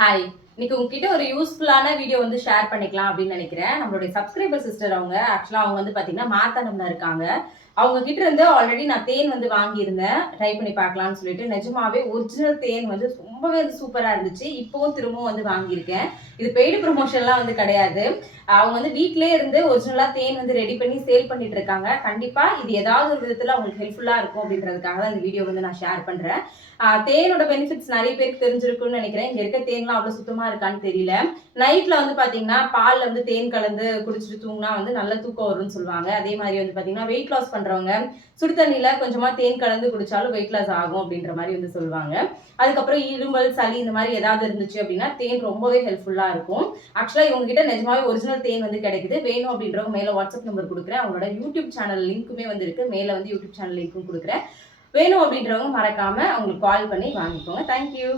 Hi. இன்னைக்கு உங்ககிட்ட ஒரு யூஸ்ஃபுல்லான வீடியோ வந்து ஷேர் பண்ணிக்கலாம் அப்படின்னு நினைக்கிறேன். நம்மளுடைய சப்ஸ்கிரைபர் சிஸ்டர் அவங்க. ஆக்சுவலா அவங்க வந்து பார்த்தீங்கன்னா, மார்த்தாண்டம்ல இருக்காங்க. அவங்க கிட்ட இருந்து ஆல்ரெடி நான் தேன் வந்து வாங்கியிருந்தேன். ட்ரை பண்ணி பார்க்கலாம்னு சொல்லிட்டு. நிஜமாவே ஒரிஜினல் தேன் வந்து ரொம்பவே வந்து சூப்பரா இருந்துச்சு. இப்பவும் திரும்பவும் வந்து வாங்கியிருக்கேன். இது பெய்டு ப்ரமோஷன்லாம் வந்து கிடையாது. அவங்க வந்து வீட்லயே இருந்து ஒரிஜினலா தேன் வந்து ரெடி பண்ணி சேல் பண்ணிட்டு இருக்காங்க. கண்டிப்பா இது ஏதாவது ஒரு விதத்துல அவங்களுக்கு ஹெல்ப்ஃபுல்லா இருக்கும் அப்படின்றதுக்காக தான் இந்த வீடியோ வந்து நான் ஷேர் பண்றேன். தேனோட பெனிஃபிட்ஸ் நிறைய பேருக்கு தெரிஞ்சிருக்கும்னு நினைக்கிறேன். இங்க இருக்க தேன்லாம் அவ்வளவு சுத்தமா இருக்கான்னு தெரியல. நைட்ல வந்து பாத்தீங்கன்னா பால்ல வந்து தேன் கலந்து குடிச்சிட்டு தூங்கினா வந்து நல்ல தூக்கம் வரும்னு சொல்லுவாங்க. அதே மாதிரி வந்து பாத்தீங்கன்னா வெயிட் லாஸ் பண்றவங்க சுடு தண்ணியில கொஞ்சமா தேன் கலந்து குடிச்சாலும் வெயிட் லாஸ் ஆகும் அப்படின்ற மாதிரி வந்து சொல்லுவாங்க. அதுக்கப்புறம் இருமல், சளி இந்த மாதிரி ஏதாவது இருந்துச்சு அப்படின்னா தேன் ரொம்பவே ஹெல்ப்ஃபுல்லா இருக்கும். ஆக்சுவலா இவங்க கிட்ட நிஜமாவே ஒரிஜினல் தேன் வந்து கிடைக்குது. வேணும் அப்படின்றவங்க மேல வாட்ஸ்அப் நம்பர் கொடுக்குறேன். அவங்களோட யூடியூப் சேனல் லிங்க்குமே வந்து இருக்கு. மேல வந்து யூடியூப் சேனல் லிங்க்கும் கொடுக்குறேன். வேணும் அப்படின்றவங்க மறக்காம அவங்களுக்கு கால் பண்ணி வாங்கிக்கோங்க. தேங்க்யூ.